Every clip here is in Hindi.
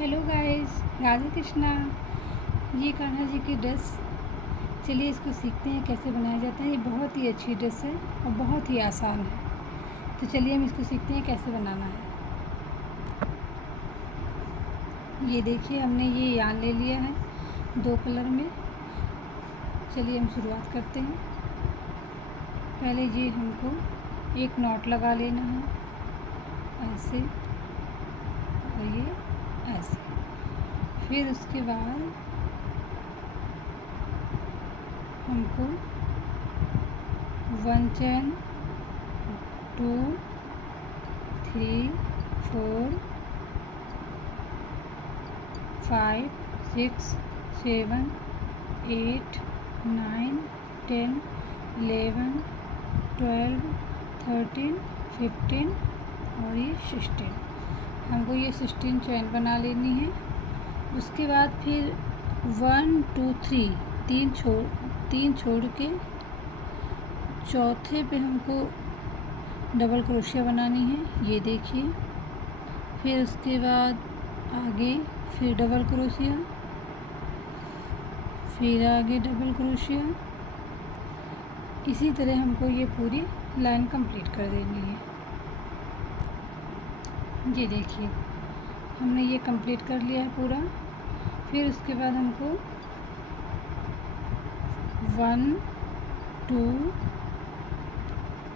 Hello guys, Radhe Krishna. ये कान्हा जी की ड्रेस, चलिए इसको सीखते हैं कैसे बनाया जाता है। ये बहुत ही अच्छी ड्रेस है और बहुत ही आसान है। तो चलिए हम इसको सीखते हैं कैसे बनाना है। ये देखिए, हमने ये यान ले लिया है 2 कलर में। चलिए हम शुरुआत करते हैं। पहले ये हमको एक नॉट लगा लेना है, ऐसे, और ये ऐसे। फिर उसके बाद हमको 1 चैन, 2, 3, 4, 5, 6, 7, 8, 9, 10, 11, 12, 13, 15 और ये 16। हमको ये 16 चैन बना लेनी है। उसके बाद फिर 1, 2, 3 तीन छोड़ के चौथे पे हमको डबल क्रोशिया बनानी है। ये देखिए, फिर उसके बाद आगे फिर डबल क्रोशिया, फिर आगे डबल क्रोशिया। इसी तरह हमको ये पूरी लाइन कंप्लीट कर देनी है। ये देखिए, हमने ये कंप्लीट कर लिया है पूरा। फिर उसके बाद हमको 1, 2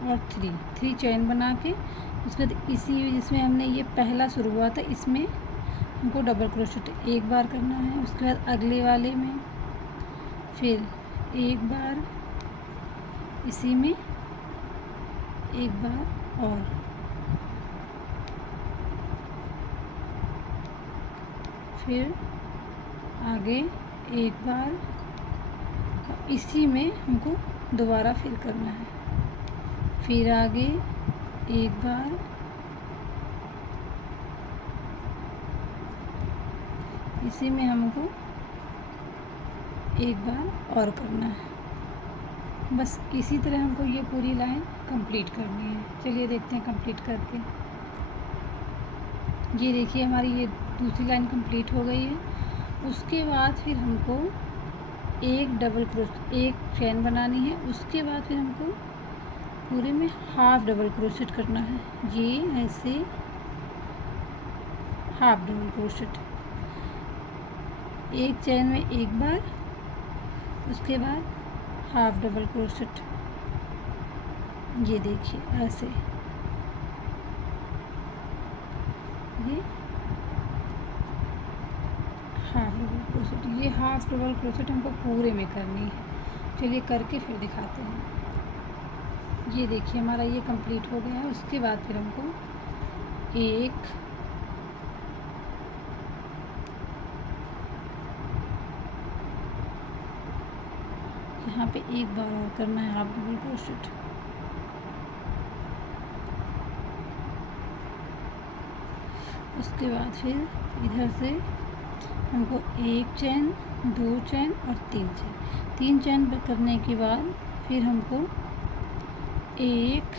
और 3 चैन बना के उसके बाद इसी जिसमें हमने ये पहला शुरू हुआ था इसमें हमको डबल क्रोशेट एक बार करना है। उसके बाद अगले वाले में फिर एक बार, इसी में एक बार और, फिर आगे एक बार, और इसी में हमको दोबारा फिर करना है। फिर आगे एक बार, इसी में हमको एक बार और करना है। बस इसी तरह हमको ये पूरी लाइन कंप्लीट करनी है। चलिए देखते हैं कंप्लीट करके। ये देखिए, हमारी ये दूसरी लाइन कंप्लीट हो गई है। उसके बाद फिर हमको एक चैन बनानी है। उसके बाद फिर हमको पूरे में हाफ डबल क्रोशेट करना है। ये ऐसे हाफ डबल क्रोशेट, एक चैन में एक बार, उसके बाद हाफ डबल क्रोशेट। ये देखिए ऐसे, ये हाफ डबल क्रोशेट। ये हाफ डबल क्रोशेट हमको पूरे में करनी है। चलिए करके फिर दिखाते हैं। ये देखिए, हमारा ये कंप्लीट हो गया है। उसके बाद फिर हमको एक, यहाँ पे एक बार और करना है हाफ डबल क्रोशेट। उसके बाद फिर इधर से हमको एक चैन, 2 चैन और 3 चैन। 3 चैन करने के बाद फिर हमको 1,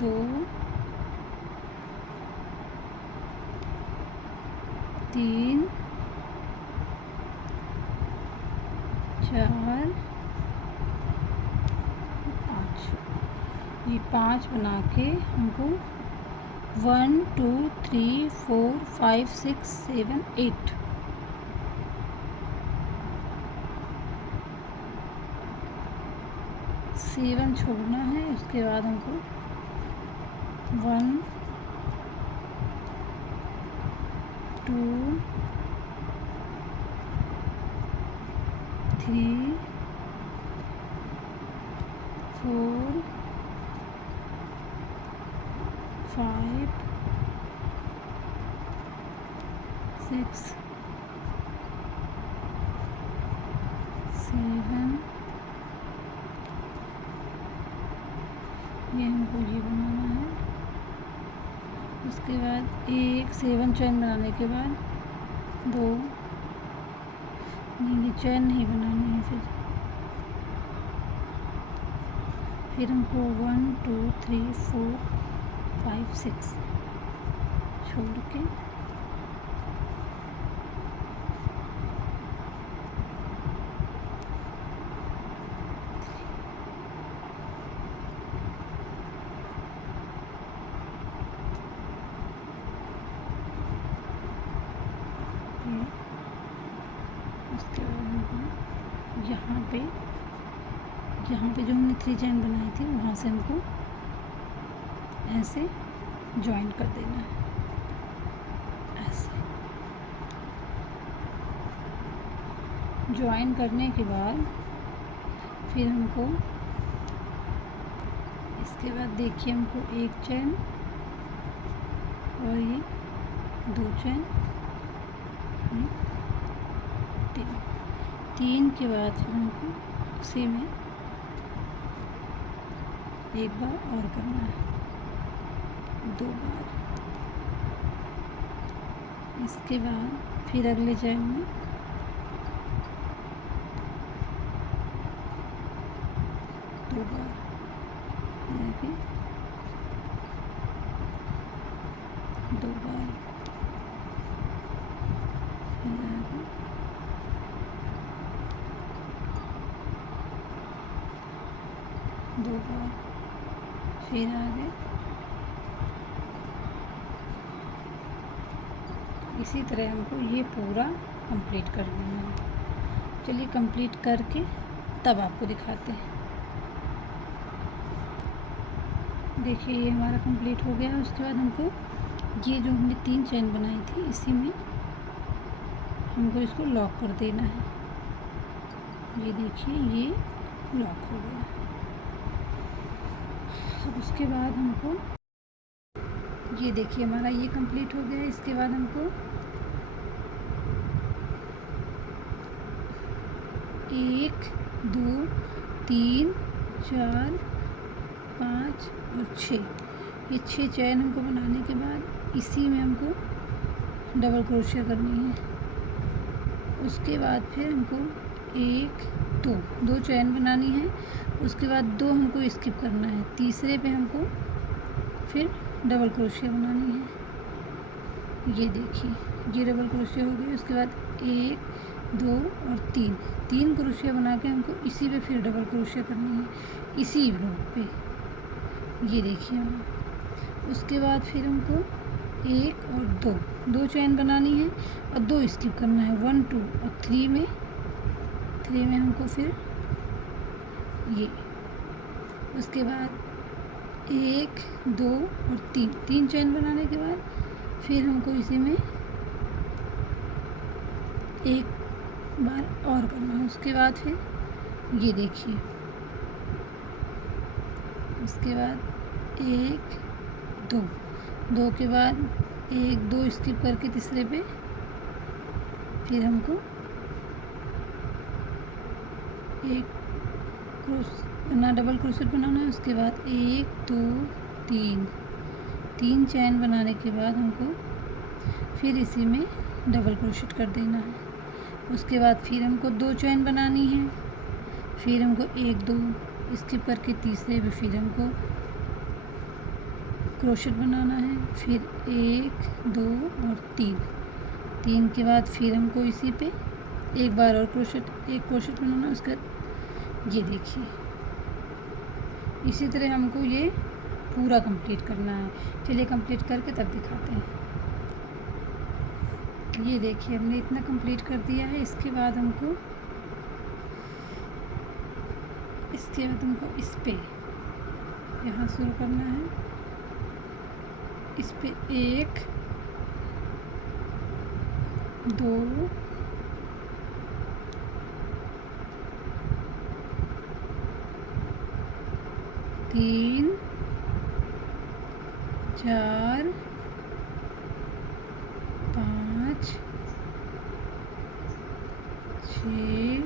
2, 3, 4, 5। ये 5 बना के हमको 1, 2, 3, 4, 5, 6, 7, 8 7 छोड़ना है। उसके बाद हमको 1, 2, 3, 4, 5, 6, 7, ये हमको ये बनाना है। उसके बाद एक 7 चैन बनाने के बाद 2, नहीं, ये चैन नहीं बनानी है। फिर हमको 1, 2, 3, 4, 5, 6 छोड़ के उसके बाद हमको यहाँ पे जो हमने 3 चैन बनाई थी वहाँ से हमको ऐसे जॉइन कर देना है, ऐसे जॉइन करने के बाद फिर हमको इसके बाद देखिए हमको 1 चैन और ये 2 चैन, 3 के बाद फिर हमको उसी में एक बार और करना है, 2 बार। इसके बाद फिर अगले चैन में 2 बार, देखिए 2 बार, फिर आगे 2 बार, फिर आगे। इसी तरह हमको ये पूरा कंप्लीट कर देना है। चलिए कंप्लीट करके तब आपको दिखाते हैं। देखिए ये हमारा कंप्लीट हो गया है। उसके बाद हमको ये जो हमने 3 चैन बनाई थी इसी में हमको इसको लॉक कर देना है। ये देखिए ये लॉक हो गया। अब उसके बाद हमको ये देखिए हमारा ये कंप्लीट हो गया है। इसके बाद हमको 1 2 3 4 5 और 6, ये 6 चैन हमको बनाने के बाद इसी में हमको डबल क्रोशिया करनी है। उसके बाद फिर हमको 1 2 चैन बनानी है। उसके बाद 2 हमको स्किप करना है। तीसरे पे हमको फिर डबल क्रोशिया बनानी है। ये देखिए ये डबल क्रोशिया हो गई। उसके बाद 1 2 और 3 क्रोशिया बना के हमको इसी पे फिर डबल क्रोशिया करनी है, इसी लूप पे। ये देखिए उसके बाद फिर हमको 1 और 2 चैन बनानी है और 2 स्किप करना है। 1 2 और 3 में हमको फिर ये। उसके बाद 1 2 और 3 चैन बनाने के बाद फिर हमको इसी में एक बार और करना है। उसके बाद फिर ये देखिए उसके बाद 1 2 के बाद 1 2 स्किप करके तीसरे पे फिर हमको एक डबल क्रोशेट बनाना है। उसके बाद 1 2 3 चैन बनाने के बाद हमको फिर इसी में डबल क्रोशेट कर देना है। उसके बाद फिर हमको 2 चैन बनानी है। फिर हमको 1 2 स्किप करके तीसरे पे फिर हमको क्रोशेट बनाना है। फिर 1 2 और 3 के बाद फिर हमको इसी पे एक बार और एक क्रोशेट बनाना है। उसके बाद ये देखिए इसी तरह हमको ये पूरा कंप्लीट करना है। चलिए कंप्लीट करके तब दिखाते हैं। ये देखिए हमने इतना कंप्लीट कर दिया है। इसके बाद हमको इस पे यहाँ शुरू करना है। इस पे 1 2 3 4 5 6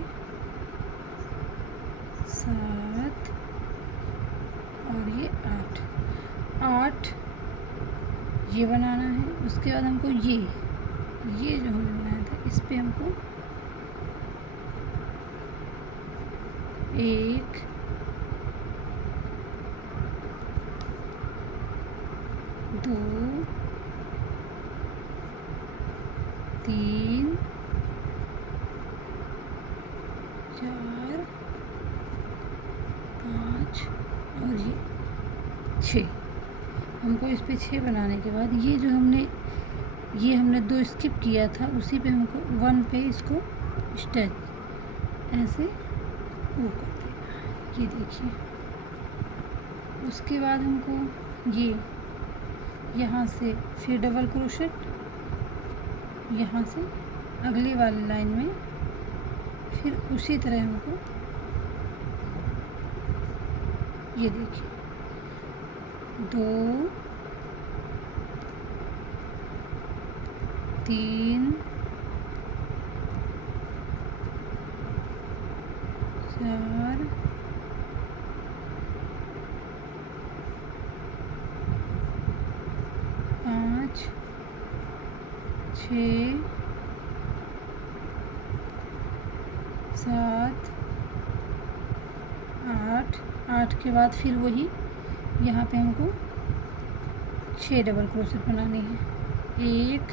7 और ये 8 ये बनाना है। उसके बाद हमको ये जो हमने बनाया था इस पे हमको 1 2 3 4 5 और ये 6। हमको इस पे 6 बनाने के बाद ये जो हमने 2 स्किप किया था, उसी पे हमको 1 पे इसको स्टिच ऐसे वो कर देना। ये देखिए, उसके बाद हमको ये यहाँ से फिर डबल क्रोशेट, यहाँ से अगली वाली लाइन में फिर उसी तरह हमको ये देखिए 2 3 4 5 6 7 8 के बाद फिर वही यहाँ पे हमको 6 डबल क्रोशेट बनानी है। 1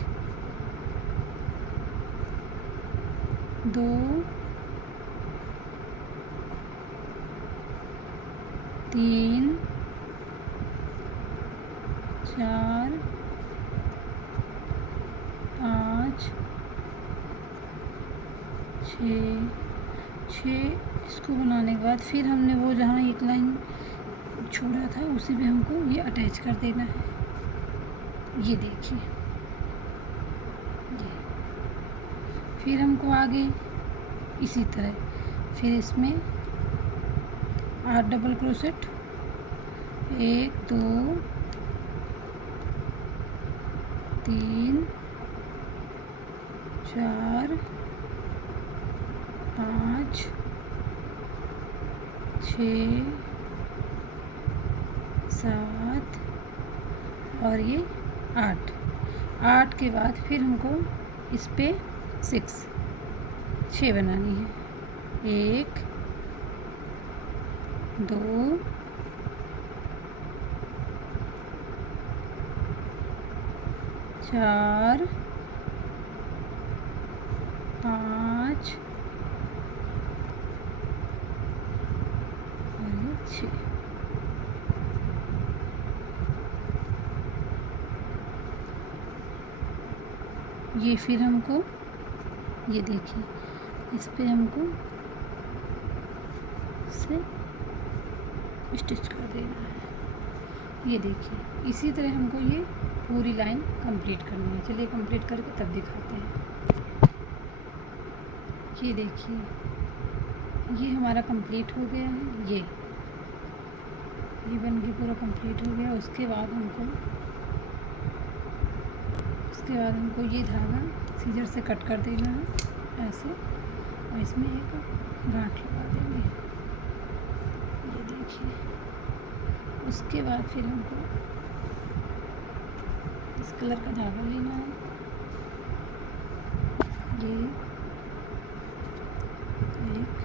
2 3 4 5 6 इसको बनाने के बाद फिर हमने वो जहाँ एक लाइन छोड़ा था उसी पे हमको ये अटैच कर देना है। ये देखिए, फिर हमको आगे इसी तरह फिर इसमें 8 डबल क्रोशेट, 1 2 3 4 5 6 7 और ये 8 के बाद फिर हमको इस पे 6 बनानी है। 1 2 4 5 और ये 6। ये फिर हमको ये देखिए इस पे हमको से स्टिच कर देना है। ये देखिए, इसी तरह हमको ये पूरी लाइन कंप्लीट करनी है। चलिए कंप्लीट करके तब दिखाते हैं। ये देखिए, ये हमारा कंप्लीट हो गया है। ये बन के पूरा कंप्लीट हो गया। उसके बाद हमको ये धागा सीजर से कट कर देना है ऐसे, और इसमें एक गांठ लगा देंगे। ये देखिए, उसके बाद फिर हमको इस कलर का धागा लेना है। ये एक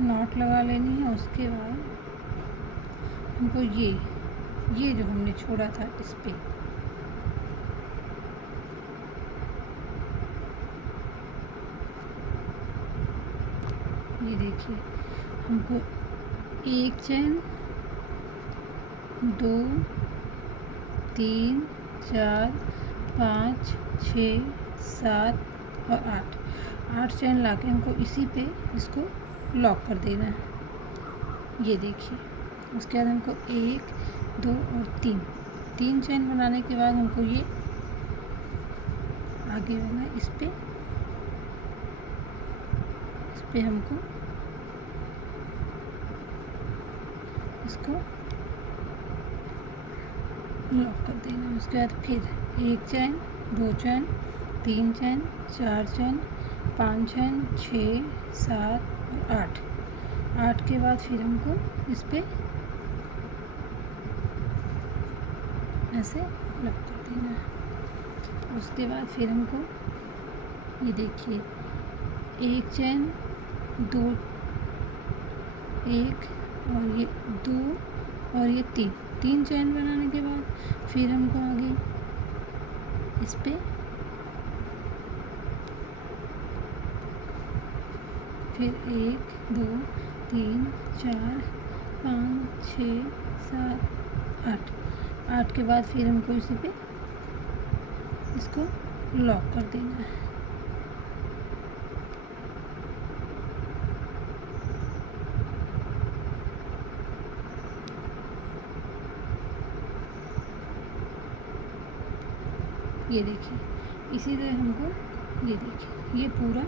नॉट लगा लेनी है। उसके बाद हमको ये जो हमने छोड़ा था इस पे ये देखिए, हमको 1 चैन 2 3 4 5 6 7 और 8 चैन लाके हमको इसी पे इसको लॉक कर देना है। ये देखिए, उसके बाद हमको 1 2 और 3 चैन बनाने के बाद हमको ये आगे वाला इस पे हमको इसको लॉक कर देना। उसके बाद फिर 1 चैन 2 चैन 3 चैन 4 चैन 5 चैन 6 7 और 8 के बाद फिर हमको इस पे ऐसे लॉक कर देना है। उसके बाद फिर हमको ये देखिए 1 चैन 2 1 और ये 2 और ये 3 3 चैन बनाने के बाद फिर हमको आगे इस पे फिर 1 2 3 4 5 6 7 8 के बाद फिर हमको इसी पे इसको लॉक कर देना है। ये देखिए, इसी तरह हमको ये देखिए ये पूरा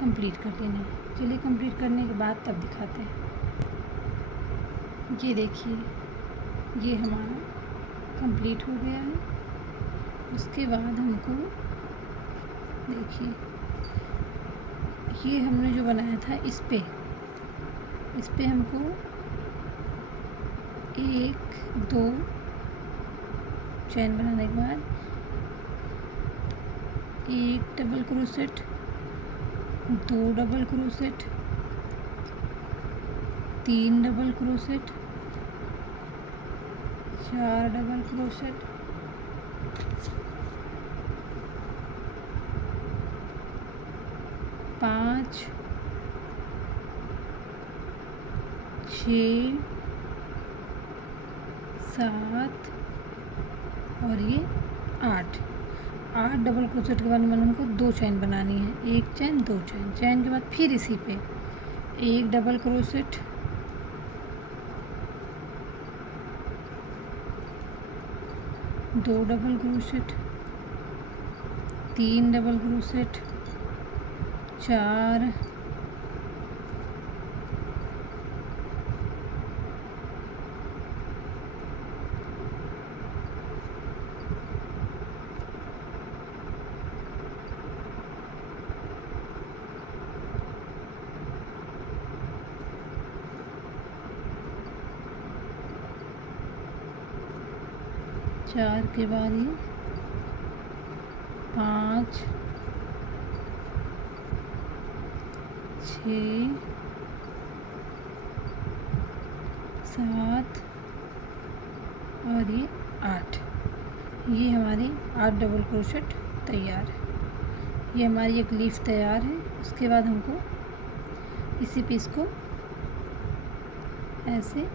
कंप्लीट कर लेना है। चलिए कंप्लीट करने के बाद तब दिखाते हैं। ये देखिए, ये हमारा कंप्लीट हो गया है। उसके बाद हमको देखिए, ये हमने जो बनाया था इस पे हमको 1 2 चैन बनाने के बाद 1 double crochet, 2 double crochet, 3 double crochet, 4 double crochet, 5 6 7 और ये 8 डबल क्रोशेट के बाद मैंने हमको 2 चैन बनानी है। 1 चैन 2 चैन के बाद फिर इसी पे 1 double crochet, 2 double crochet, 3 double crochet, 4 4 के बाद ये 5 6 7 और ये 8। ये हमारी 8 डबल क्रोशेट तैयार है। ये हमारी एक लीफ तैयार है। उसके बाद हमको इसी पीस को ऐसे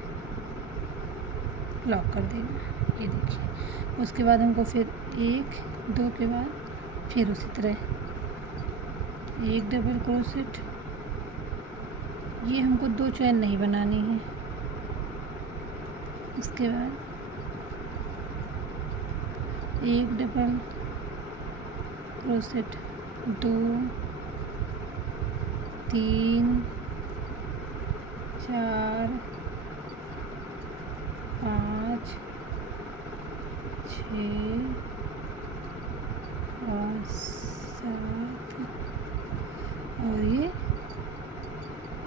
लॉक कर देना है। ये देखिए, उसके बाद हमको फिर 1 2 के बाद फिर उसी तरह 1 डबल क्रोशेट। ये हमको 2 चैन नहीं बनानी है। उसके बाद 1 डबल क्रोशेट, 2 3 4 5 6 और 7 और ये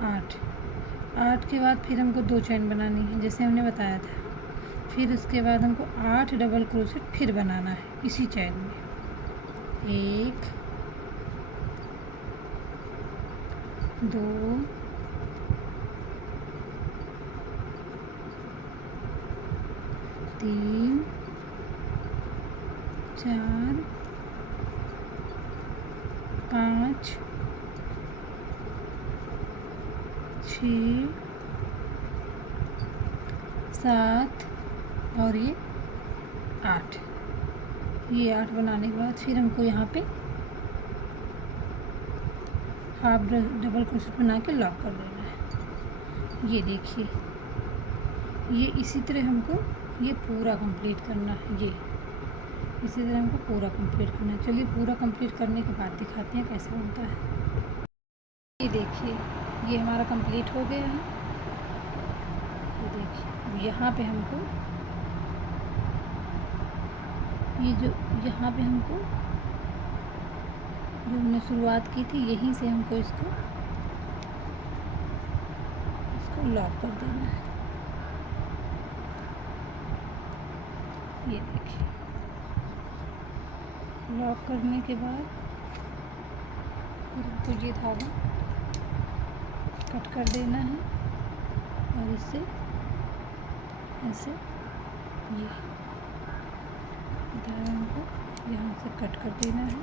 8 के बाद फिर हमको 2 चैन बनानी है जैसे हमने बताया था। फिर उसके बाद हमको 8 डबल क्रोशेट फिर बनाना है इसी चैन में। 1 2 3 4 5 6 7 और ये 8। ये 8 बनाने के बाद फिर हमको यहाँ पे हाफ डबल क्रोशेट बना के लॉक कर देना है। ये देखिए, ये इसी तरह हमको ये पूरा कंप्लीट करना है। ये इसी तरह हमको पूरा कंप्लीट करना है। चलिए पूरा कंप्लीट करने के बाद दिखाते हैं कैसे बनता है। ये देखिए, ये हमारा कंप्लीट हो गया है। ये देखिए, अब यहाँ पे हमको ये जो यहाँ पे हमको जो हमने शुरुआत की थी यहीं से हमको इसको लॉक कर देना है। ये देखिए, लॉक करने के बाद फिर हमको ये धागा कट कर देना है और इससे ऐसे ये धागा हमको यहाँ से कट कर देना है।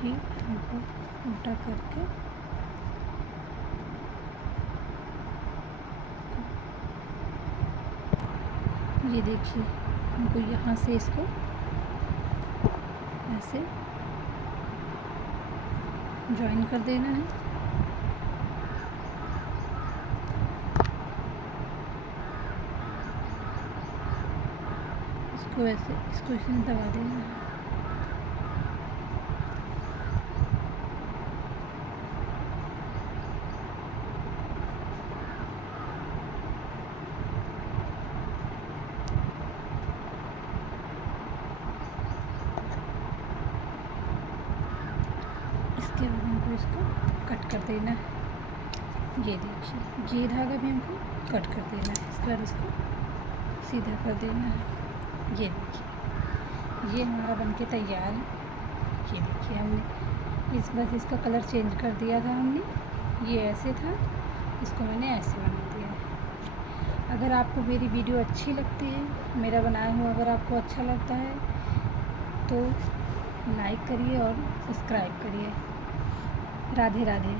ये हमको उल्टा करके ये देखिए हमको यहाँ से इसको ऐसे जॉइन कर देना है। इसको ऐसे इसको इसमें दबा देना है। इसके बाद हमको इसको कट कर देना है। ये देखिए ये धागा भी हमको कट कर देना है। इसके बाद इसको सीधा कर देना है। ये देखिए ये हमारा बनके तैयार है। ये देखिए हमने बस इसका कलर चेंज कर दिया था हमने। ये ऐसे था, इसको मैंने ऐसे बना दिया है। अगर आपको मेरी वीडियो अच्छी लगती है, मेरा बनाया हुआ अगर आपको अच्छा लगता है तो लाइक करिए और सब्सक्राइब करिए। राधे राधे।